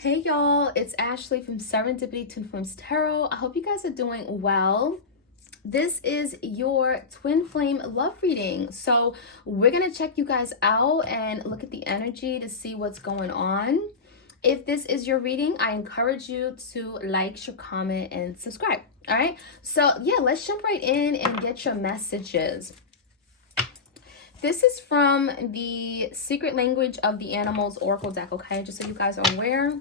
Hey y'all, it's Ashley from Serendipity Twinflames Tarot. I hope you guys are doing well. This is your twin flame love reading. So we're going to check you guys out and look at the energy to see what's going on. If this is your reading, I encourage you to like, share, comment, and subscribe. All right. So yeah, let's jump right in and get your messages. This is from the Secret Language of the Animals Oracle deck, okay? Just so you guys are aware.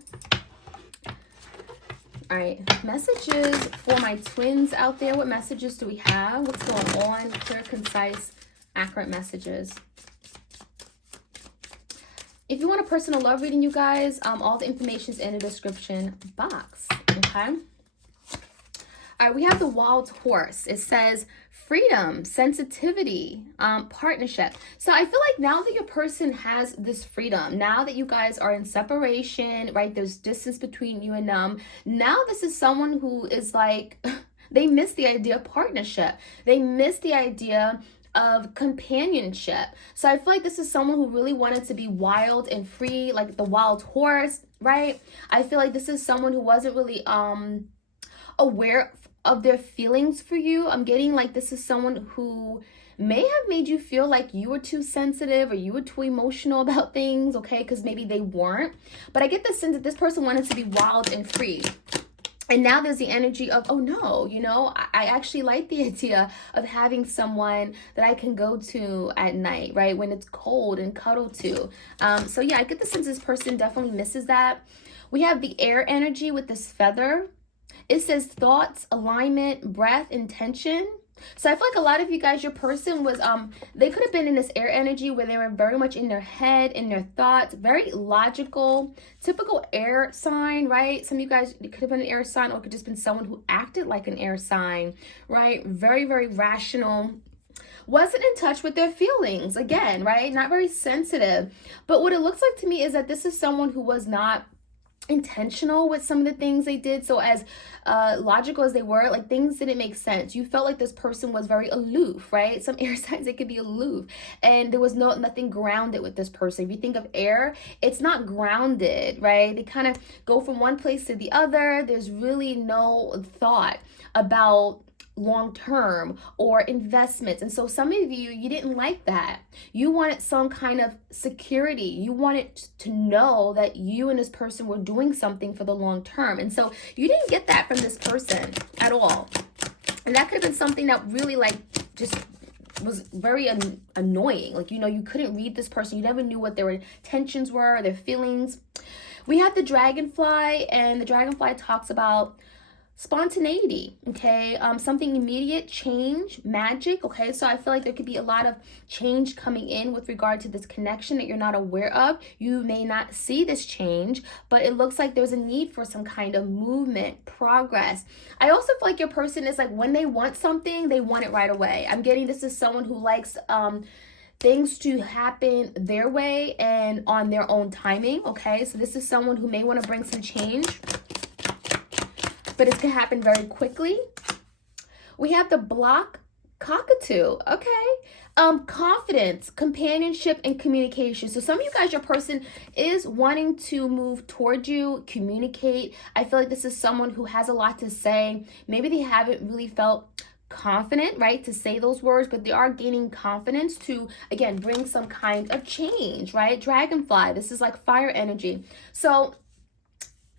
All right, messages for my twins out there. What messages do we have? What's going on? Clear, concise, accurate messages. If you want a personal love reading, you guys, all the information is in the description box, okay? All right, we have the wild horse. It says freedom, sensitivity, partnership. So I feel like now that your person has this freedom, now that you guys are in separation, right? There's distance between you and them. Now this is someone who is like, they miss the idea of partnership. They miss the idea of companionship. So I feel like this is someone who really wanted to be wild and free, like the wild horse, right? I feel like this is someone who wasn't really aware of their feelings for you. I'm getting like this is someone who may have made you feel like you were too sensitive or you were too emotional about things, okay? Because maybe they weren't. But I get the sense that this person wanted to be wild and free. And now there's the energy of, oh no, you know, I actually like the idea of having someone that I can go to at night, right? When it's cold and cuddle to. So yeah, I get the sense this person definitely misses that. We have the air energy with this feather. It says thoughts, alignment, breath, intention. So I feel like a lot of you guys, your person was, they could have been in this air energy where they were very much in their head, in their thoughts, very logical, typical air sign, right? Some of you guys, it could have been an air sign or it could have just been someone who acted like an air sign, right? Very, very rational. Wasn't in touch with their feelings, again, right? Not very sensitive. But what it looks like to me is that this is someone who was not intentional with some of the things they did. So as logical as they were, like things didn't make sense. You felt like this person was very aloof, right? Some air signs, they could be aloof, and there was nothing grounded with this person. If you think of air, it's not grounded, right? They kind of go from one place to the other. There's really no thought about long term or investments. And so some of you didn't like that. You wanted some kind of security. You wanted to know that you and this person were doing something for the long term. And so you didn't get that from this person at all. And that could have been something that really like just was very annoying. Like, you know, you couldn't read this person. You never knew what their intentions were, their feelings. We have the dragonfly, and the dragonfly talks about spontaneity, okay? Something immediate, change, magic, okay? So I feel like there could be a lot of change coming in with regard to this connection that you're not aware of. You may not see this change, but it looks like there's a need for some kind of movement, progress. I also feel like your person is like, when they want something, they want it right away. I'm getting this is someone who likes things to happen their way and on their own timing, okay? So this is someone who may want to bring some change, but it's gonna happen very quickly. We have the block cockatoo, okay? Confidence, companionship, and communication. So some of you guys, your person is wanting to move toward you, communicate. I feel like this is someone who has a lot to say. Maybe they haven't really felt confident, right, to say those words, but they are gaining confidence to, again, bring some kind of change, right? Dragonfly, this is like fire energy. So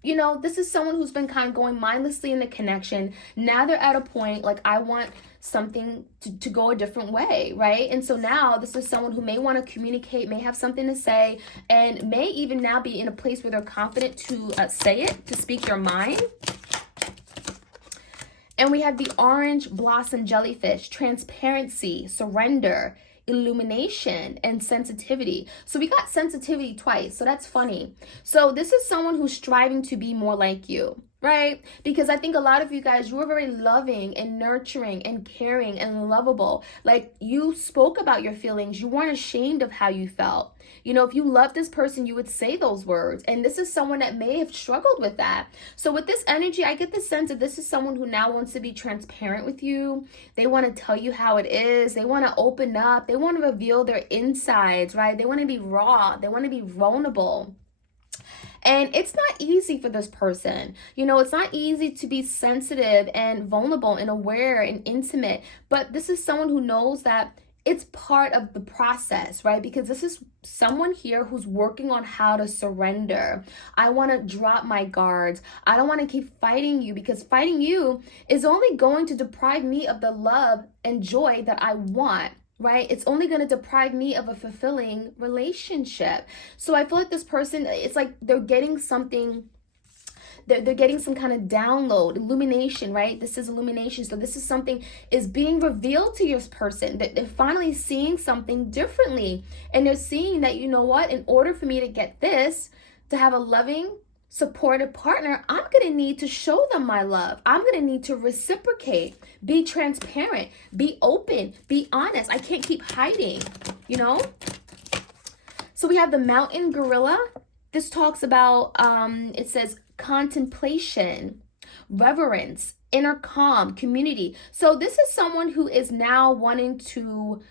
you know, this is someone who's been kind of going mindlessly in the connection. Now they're at a point like, I want something to go a different way, right? And so now this is someone who may want to communicate, may have something to say, and may even now be in a place where they're confident to say it, to speak their mind. And we have the orange blossom jellyfish, transparency, surrender, illumination, and sensitivity. So we got sensitivity twice, so that's funny. So this is someone who's striving to be more like you, right? Because I think a lot of you guys, you were very loving and nurturing and caring and lovable. Like, you spoke about your feelings. You weren't ashamed of how you felt. You know, if you loved this person, you would say those words. And this is someone that may have struggled with that. So with this energy, I get the sense that this is someone who now wants to be transparent with you. They want to tell you how it is. They want to open up. They want to reveal their insides, right? They want to be raw. They want to be vulnerable. And it's not easy for this person. You know, it's not easy to be sensitive and vulnerable and aware and intimate. But this is someone who knows that it's part of the process, right? Because this is someone here who's working on how to surrender. I want to drop my guards. I don't want to keep fighting you, because fighting you is only going to deprive me of the love and joy that I want. Right? It's only going to deprive me of a fulfilling relationship. So I feel like this person, it's like they're getting something, they're getting some kind of download, illumination, right? This is illumination. So this is something is being revealed to your person. They're finally seeing something differently. And they're seeing that, you know what, in order for me to get this, to have a loving, supportive partner, I'm going to need to show them my love. I'm going to need to reciprocate, be transparent, be open, be honest. I can't keep hiding, you know? So we have the mountain gorilla. This talks about, it says contemplation, reverence, inner calm, community. So this is someone who is now wanting to,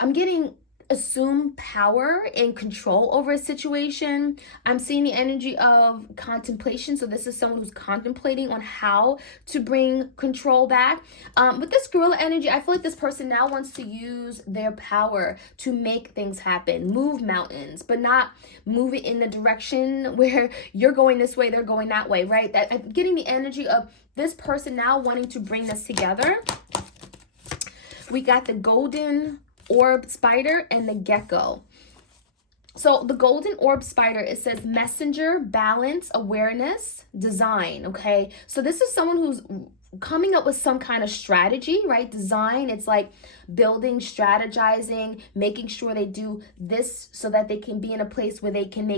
I'm getting assume power and control over a situation. I'm seeing the energy of contemplation. So this is someone who's contemplating on how to bring control back. With this gorilla energy, I feel like this person now wants to use their power to make things happen, move mountains, but not move it in the direction where you're going this way, they're going that way, right? That I'm getting the energy of this person now wanting to bring this together. We got the golden orb spider and the gecko. So the golden orb spider, it says messenger, balance, awareness, design. Okay, so this is someone who's coming up with some kind of strategy, right? Design, it's like building, strategizing, making sure they do this so that they can be in a place where they can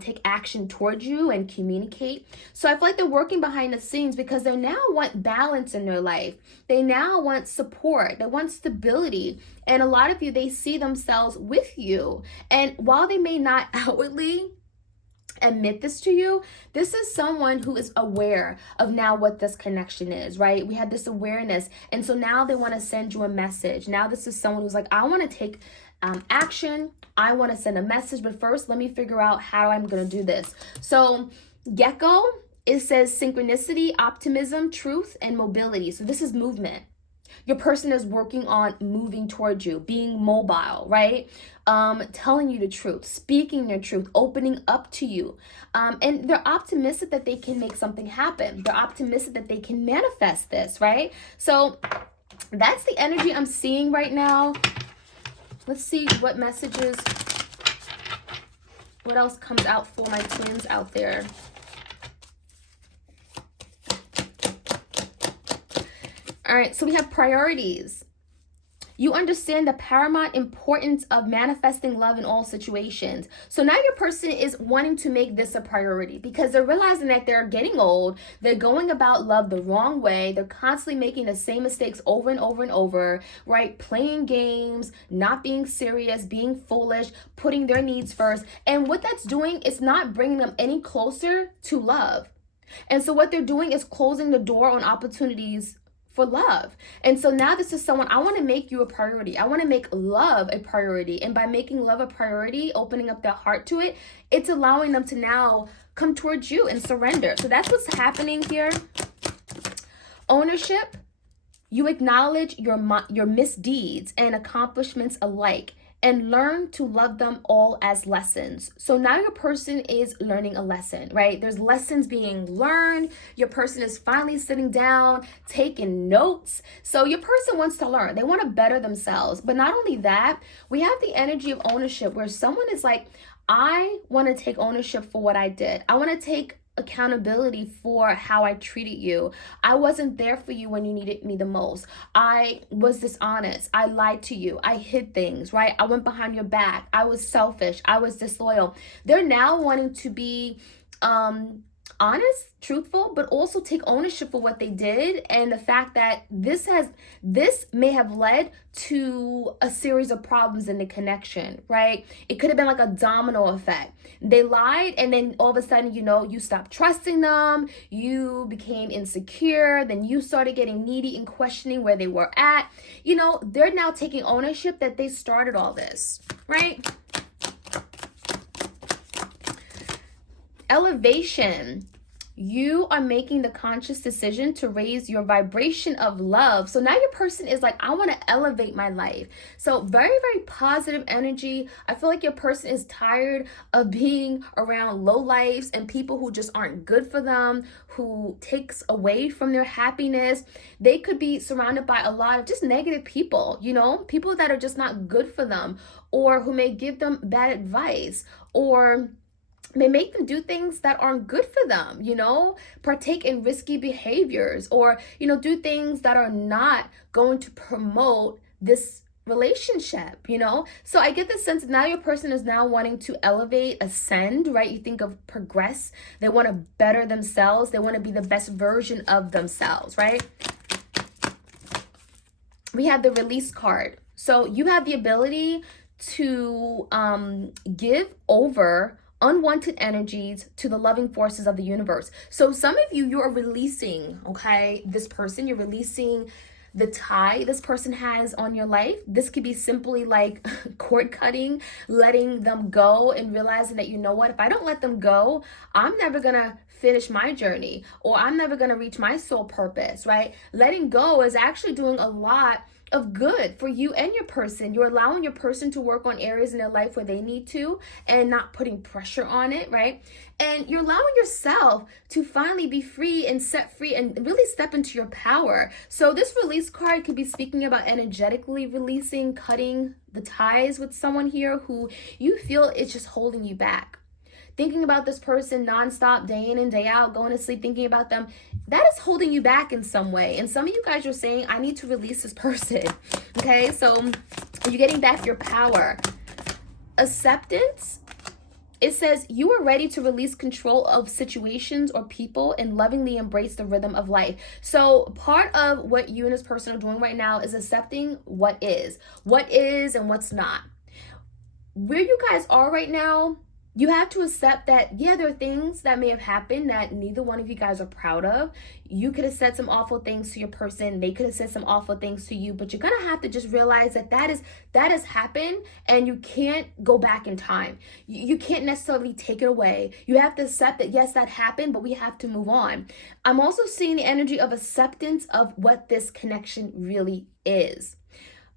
take action towards you and communicate. So I feel like they're working behind the scenes because they now want balance in their life. They now want support. They want stability. And a lot of you, they see themselves with you. And while they may not outwardly admit this to you, this is someone who is aware of now what this connection is, right? We had this awareness. And so now they want to send you a message. Now this is someone who's like, I want to take action. I want to send a message, but first let me figure out how I'm going to do this. So gecko, it says synchronicity, optimism, truth, and mobility. So this is movement. Your person is working on moving towards you, being mobile, right? Telling you the truth, speaking their truth, opening up to you. And they're optimistic that they can make something happen. They're optimistic that they can manifest this, right? So that's the energy I'm seeing right now. Let's see what messages, what else comes out for my twins out there. All right, so we have priorities. You understand the paramount importance of manifesting love in all situations. So now your person is wanting to make this a priority because they're realizing that they're getting old. They're going about love the wrong way. They're constantly making the same mistakes over and over and over, right? Playing games, not being serious, being foolish, putting their needs first. And what that's doing is not bringing them any closer to love. And so what they're doing is closing the door on opportunities for love. And so now this is someone, I want to make you a priority. I want to make love a priority. And by making love a priority, opening up their heart to it, it's allowing them to now come towards you and surrender. So that's what's happening here. Ownership, you acknowledge your misdeeds and accomplishments alike and learn to love them all as lessons. So now your person is learning a lesson, right? There's lessons being learned. Your person is finally sitting down, taking notes. So your person wants to learn. They want to better themselves. But not only that, we have the energy of ownership where someone is like, I want to take ownership for what I did. I want to take accountability for how I treated you. I wasn't there for you when you needed me the most. I was dishonest. I lied to you. I hid things, right? I went behind your back. I was selfish. I was disloyal. They're now wanting to be honest, truthful, but also take ownership for what they did and the fact that this may have led to a series of problems in the connection, right? It could have been like a domino effect. They lied and then all of a sudden, you stopped trusting them, you became insecure, then you started getting needy and questioning where they were at. They're now taking ownership that they started all this, right? Elevation. You are making the conscious decision to raise your vibration of love. So now your person is like, I want to elevate my life. So very, very positive energy. I feel like your person is tired of being around low lives and people who just aren't good for them, who takes away from their happiness. They could be surrounded by a lot of just negative people, you know, people that are just not good for them, or who may give them bad advice, or may make them do things that aren't good for them, you know, partake in risky behaviors, or, you know, do things that are not going to promote this relationship, you know. So I get the sense that now your person is now wanting to elevate, ascend, right? You think of progress. They want to better themselves. They want to be the best version of themselves, right? We have the release card. So you have the ability to give over unwanted energies to the loving forces of the universe. So some of you, you're releasing, okay, this person, you're releasing the tie this person has on your life. This could be simply like cord cutting, letting them go and realizing that, you know what, if I don't let them go, I'm never gonna finish my journey, or I'm never gonna reach my soul purpose, right? Letting go is actually doing a lot of good for you and your person. You're allowing your person to work on areas in their life where they need to and not putting pressure on it, right? And you're allowing yourself to finally be free and set free and really step into your power. So this release card could be speaking about energetically releasing, cutting the ties with someone here who you feel is just holding you back. Thinking about this person nonstop, day in and day out, going to sleep, thinking about them, that is holding you back in some way. And some of you guys are saying, I need to release this person. Okay, so you're getting back your power. Acceptance. It says you are ready to release control of situations or people and lovingly embrace the rhythm of life. So part of what you and this person are doing right now is accepting what is and what's not. Where you guys are right now, you have to accept that, yeah, there are things that may have happened that neither one of you guys are proud of. You could have said some awful things to your person. They could have said some awful things to you, but you're going to have to just realize that that has happened and you can't go back in time. You can't necessarily take it away. You have to accept that, yes, that happened, but we have to move on. I'm also seeing the energy of acceptance of what this connection really is.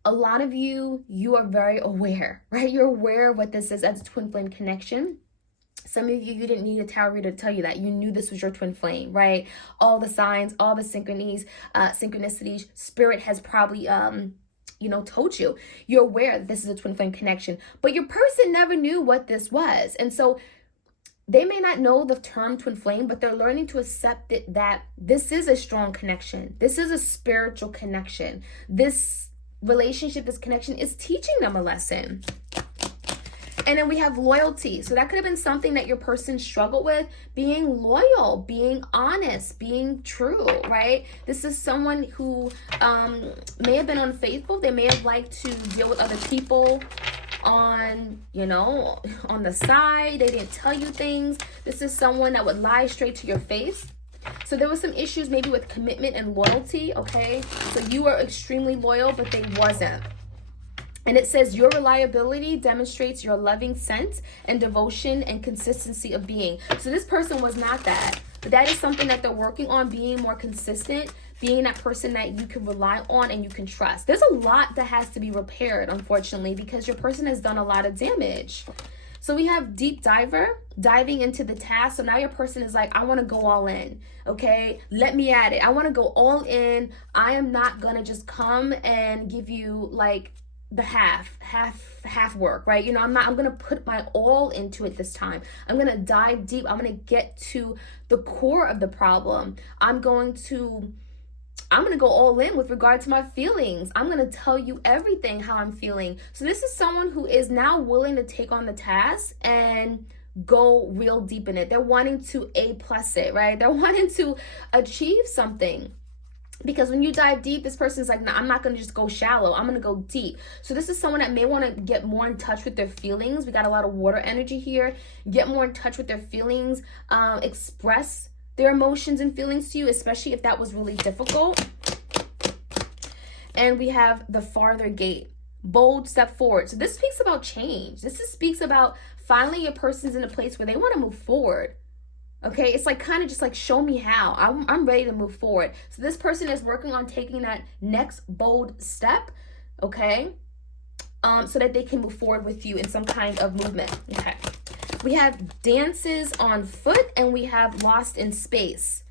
A lot of you are very aware, right? You're aware of what this is as a twin flame connection. Some of you didn't need a tarot reader to tell you that. You knew this was your twin flame, right? All the signs, all the synchronicities, spirit has probably, told you. You're aware that this is a twin flame connection, but your person never knew what this was. And so they may not know the term twin flame, but they're learning to accept it, that this is a strong connection. This is a spiritual connection. This relationship, this connection is teaching them a lesson. And then we have loyalty. So that could have been something that your person struggled with, being loyal, being honest, being true, right? This is someone who may have been unfaithful. They may have liked to deal with other people on the side. They didn't tell you things. This is someone that would lie straight to your face. So there was some issues maybe with commitment and loyalty, okay? So you were extremely loyal, but they wasn't. And it says your reliability demonstrates your loving sense and devotion and consistency of being. So this person was not that, but that is something that they're working on, being more consistent, being that person that you can rely on and you can trust. There's a lot that has to be repaired, unfortunately, because your person has done a lot of damage. So we have deep diver, diving into the task. So now your person is like, I want to go all in. Okay, let me at it. I want to go all in. I am not going to just come and give you like the half work, right? I'm going to put my all into it this time. I'm going to dive deep. I'm going to get to the core of the problem. I'm going to go all in with regard to my feelings. I'm going to tell you everything how I'm feeling. So this is someone who is now willing to take on the task and go real deep in it. They're wanting to A+ it, right? They're wanting to achieve something. Because when you dive deep, this person's like, nah, I'm not going to just go shallow. I'm going to go deep. So this is someone that may want to get more in touch with their feelings. We got a lot of water energy here. Get more in touch with their feelings. Express their emotions and feelings to you, especially if that was really difficult. And we have the farther gate, bold step forward. So this speaks about change. This speaks about finally your person's in a place where they want to move forward. Okay, it's like kind of just like show me how. I'm ready to move forward. So this person is working on taking that next bold step, okay, so that they can move forward with you in some kind of movement. Okay, we have dances on foot and we have lost in space.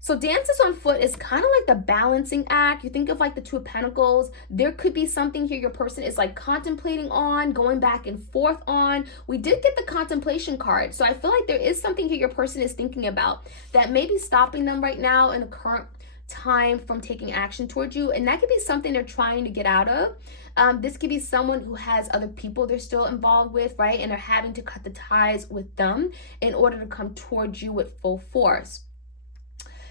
So dances on foot is kind of like the balancing act. You think of like the Two of Pentacles. There could be something here your person is like contemplating on, going back and forth on. We did get the contemplation card. So I feel like there is something here your person is thinking about that may be stopping them right now in the current time from taking action towards you. And that could be something they're trying to get out of. This could be someone who has other people they're still involved with, right? And they're having to cut the ties with them in order to come towards you with full force.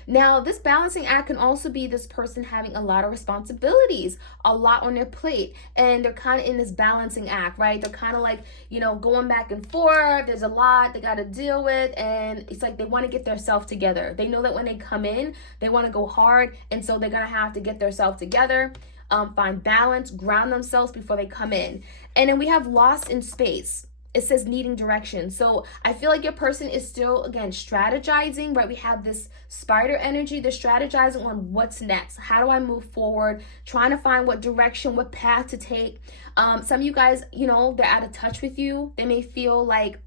Now, this balancing act can also be this person having a lot of responsibilities, a lot on their plate, and they're kind of in this balancing act, right? They're kind of like, you know, going back and forth. There's a lot they got to deal with, and it's like they want to get themselves together. They know that when they come in, they want to go hard, and so they're going to have to get themselves together, find balance, ground themselves before they come in. And then we have lost in space. It says needing direction. So I feel like your person is still, again, strategizing, right? We have this spider energy. They're strategizing on what's next. How do I move forward? Trying to find what direction, what path to take. Some of you guys, you know, they're out of touch with you. They may feel like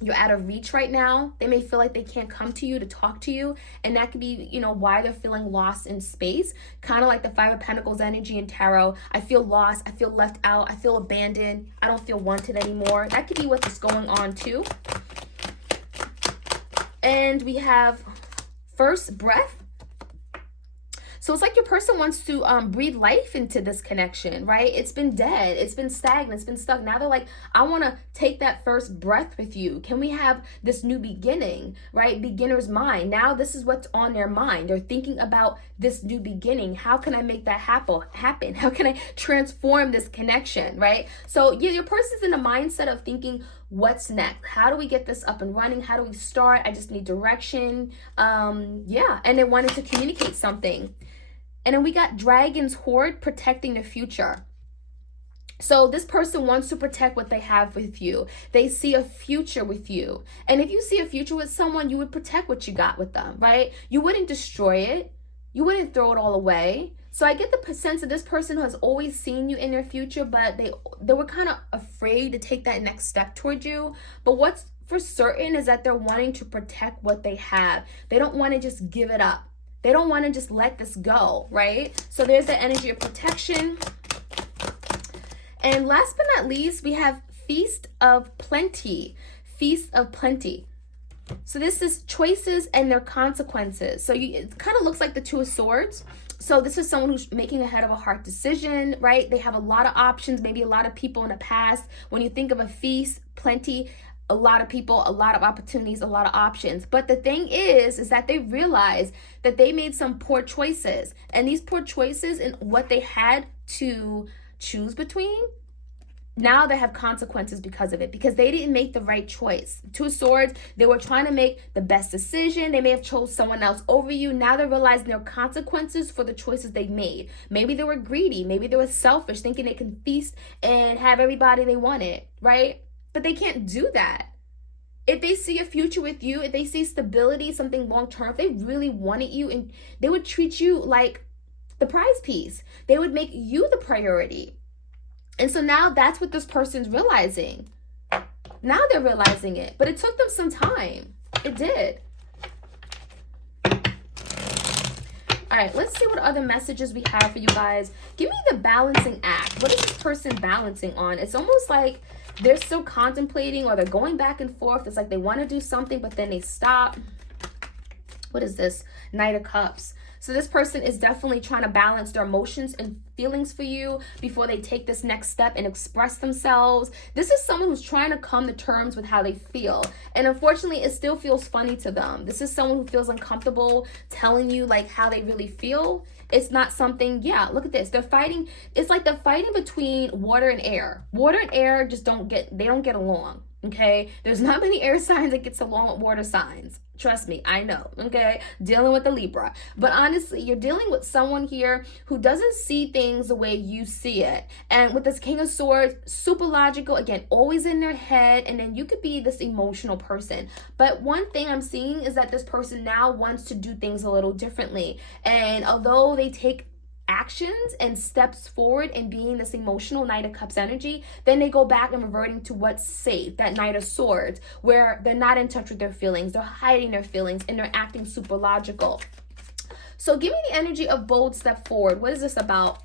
you're out of reach right now. They may feel like they can't come to you to talk to you. And that could be, you know, why they're feeling lost in space. Kind of like the Five of Pentacles energy in tarot. I feel lost. I feel left out. I feel abandoned. I don't feel wanted anymore. That could be what's going on too. And we have first breath. So it's like your person wants to breathe life into this connection, right? It's been dead. It's been stagnant. It's been stuck. Now they're like, I want to take that first breath with you. Can we have this new beginning, right? Beginner's mind. Now this is what's on their mind. They're thinking about this new beginning. How can I make that happen? How can I transform this connection, right? So yeah, your person's in the mindset of thinking, what's next? How do we get this up and running? How do we start? I just need direction. Yeah, and they wanted to communicate something. And then we got Dragon's Horde, protecting the future. So this person wants to protect what they have with you. They see a future with you. And if you see a future with someone, you would protect what you got with them, right? You wouldn't destroy it. You wouldn't throw it all away. So I get the sense that this person has always seen you in their future, but they were kind of afraid to take that next step towards you. But what's for certain is that they're wanting to protect what they have. They don't want to just give it up. They don't want to just let this go, right? So there's the energy of protection. And last but not least, we have Feast of Plenty. Feast of Plenty. So this is choices and their consequences. So it kind of looks like the Two of Swords. So this is someone who's making a head of a heart decision, right? They have a lot of options, maybe a lot of people in the past. When you think of a feast, plenty, a lot of people, a lot of opportunities, a lot of options. But the thing is that they realize that they made some poor choices. And these poor choices and what they had to choose between, now they have consequences because of it, because they didn't make the right choice. Two of Swords, they were trying to make the best decision. They may have chose someone else over you. Now they're realizing there are consequences for the choices they made. Maybe they were greedy. Maybe they were selfish, thinking they can feast and have everybody they wanted, right? But they can't do that. If they see a future with you, if they see stability, something long-term, if they really wanted you, and they would treat you like the prize piece. They would make you the priority. And so now that's what this person's realizing. Now they're realizing it. But it took them some time. It did. All right, let's see what other messages we have for you guys. Give me the balancing act. What is this person balancing on? It's almost like they're still contemplating, or they're going back and forth. It's like they want to do something, but then they stop. What is this? Knight of Cups. So this person is definitely trying to balance their emotions and feelings for you before they take this next step and express themselves. This is someone who's trying to come to terms with how they feel. And unfortunately, it still feels funny to them. This is someone who feels uncomfortable telling you like how they really feel. It's not something, yeah, look at this. They're fighting. It's like they're fighting between water and air. Water and air just don't get along. Okay, there's not many air signs that gets along with water signs. Trust me, I know. Okay, dealing with the Libra. But honestly, you're dealing with someone here who doesn't see things the way you see it. And with this King of Swords, super logical, again, always in their head. And then you could be this emotional person. But one thing I'm seeing is that this person now wants to do things a little differently. And although they take actions and steps forward in being this emotional Knight of Cups energy, then they go back and reverting to what's safe, that Knight of Swords, where they're not in touch with their feelings, they're hiding their feelings, and they're acting super logical. So give me the energy of bold step forward. What is this about?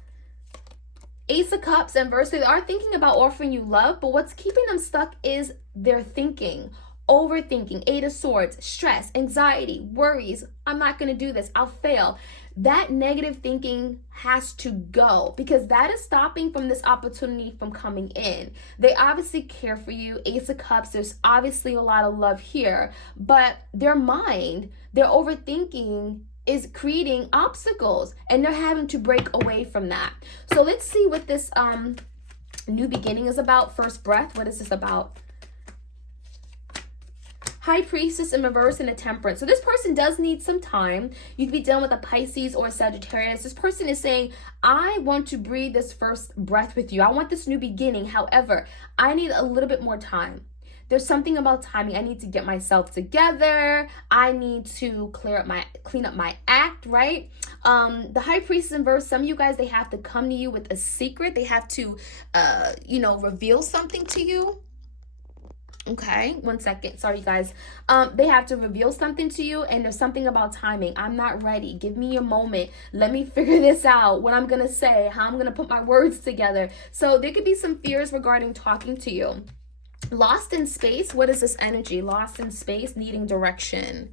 Ace of Cups and verse, they are thinking about offering you love, but what's keeping them stuck is their thinking. Overthinking, Eight of Swords, stress, anxiety, worries. I'm not going to do this. I'll fail. That negative thinking has to go because that is stopping from this opportunity from coming in. They obviously care for you. Ace of Cups, there's obviously a lot of love here, but their mind, their overthinking is creating obstacles and they're having to break away from that. So let's see what this new beginning is about. First breath, what is this about? High Priestess in reverse and a Temperance. So this person does need some time. You could be dealing with a Pisces or a Sagittarius. This person is saying, I want to breathe this first breath with you. I want this new beginning. However, I need a little bit more time. There's something about timing. I need to get myself together. I need to clean up my act, right? The High Priestess in verse, some of you guys, they have to come to you with a secret. They have to, reveal something to you. Okay, one second. Sorry, guys. They have to reveal something to you, and there's something about timing. I'm not ready. Give me a moment. Let me figure this out, what I'm going to say, how I'm going to put my words together. So there could be some fears regarding talking to you. Lost in space. What is this energy? Lost in space, needing direction.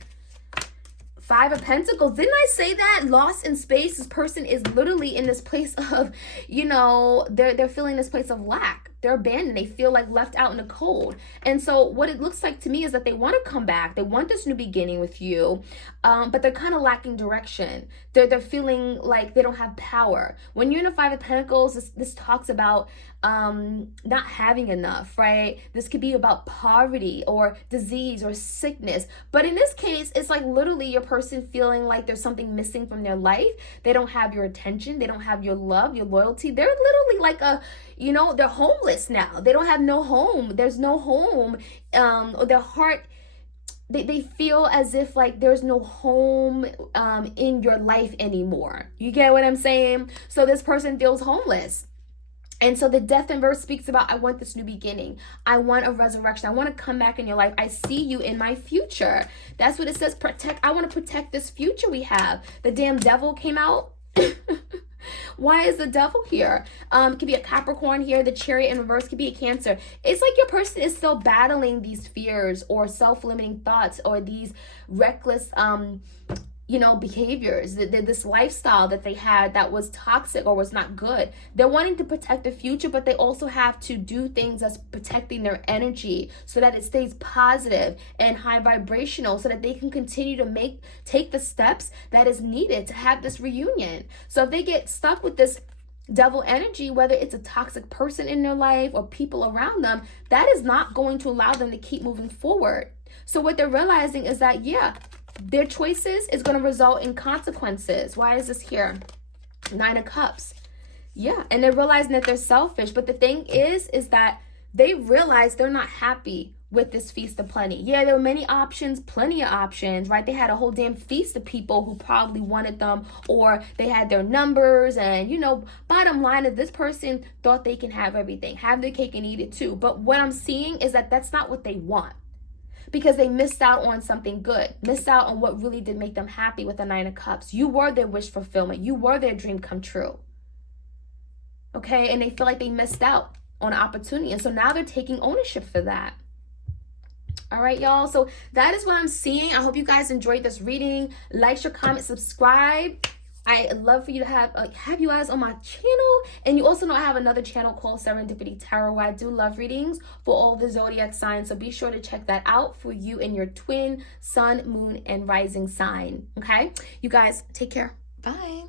Five of Pentacles. Didn't I say that? Lost in space. This person is literally in this place of, they're feeling this place of lack. They're abandoned. They feel like left out in the cold. And so what it looks like to me is that they want to come back. They want this new beginning with you, but they're kind of lacking direction. They're feeling like they don't have power. When you're in a Five of Pentacles, this talks about not having enough, right? This could be about poverty or disease or sickness. But in this case, it's like literally your person feeling like there's something missing from their life. They don't have your attention. They don't have your love, your loyalty. They're literally like they're homeless now. They don't have no home. There's no home. Their heart, they feel as if like there's no home in your life anymore. You get what I'm saying? So this person feels homeless. And so the Death in verse speaks about, I want this new beginning. I want a resurrection. I want to come back in your life. I see you in my future. That's what it says. Protect. I want to protect this future we have. The damn devil came out. Why is the devil here? Could be a Capricorn here. The Chariot in reverse could be a Cancer. It's like your person is still battling these fears or self-limiting thoughts or these reckless behaviors, this lifestyle that they had that was toxic or was not good. They're wanting to protect the future, but they also have to do things that's protecting their energy so that it stays positive and high vibrational so that they can continue to take the steps that is needed to have this reunion. So if they get stuck with this devil energy, whether it's a toxic person in their life or people around them, that is not going to allow them to keep moving forward. So what they're realizing is that, their choices is going to result in consequences. Why is this here? Nine of Cups. And they're realizing that they're selfish. But the thing is that they realize they're not happy with this feast of plenty. There were many options, plenty of options, right? They had a whole damn feast of people who probably wanted them, or they had their numbers. And, bottom line is this person thought they can have everything, have their cake and eat it too. But what I'm seeing is that that's not what they want. Because they missed out on something good, missed out on what really did make them happy with the Nine of Cups. You were their wish fulfillment. You were their dream come true. Okay, and they feel like they missed out on an opportunity. And so now they're taking ownership for that. All right, y'all. So that is what I'm seeing. I hope you guys enjoyed this reading. Like, share, comment, subscribe. I love for you to have you guys on my channel. And you also know I have another channel called Serendipity Tarot where I do love readings for all the zodiac signs. So be sure to check that out for you and your twin, sun, moon, and rising sign. Okay? You guys, take care. Bye.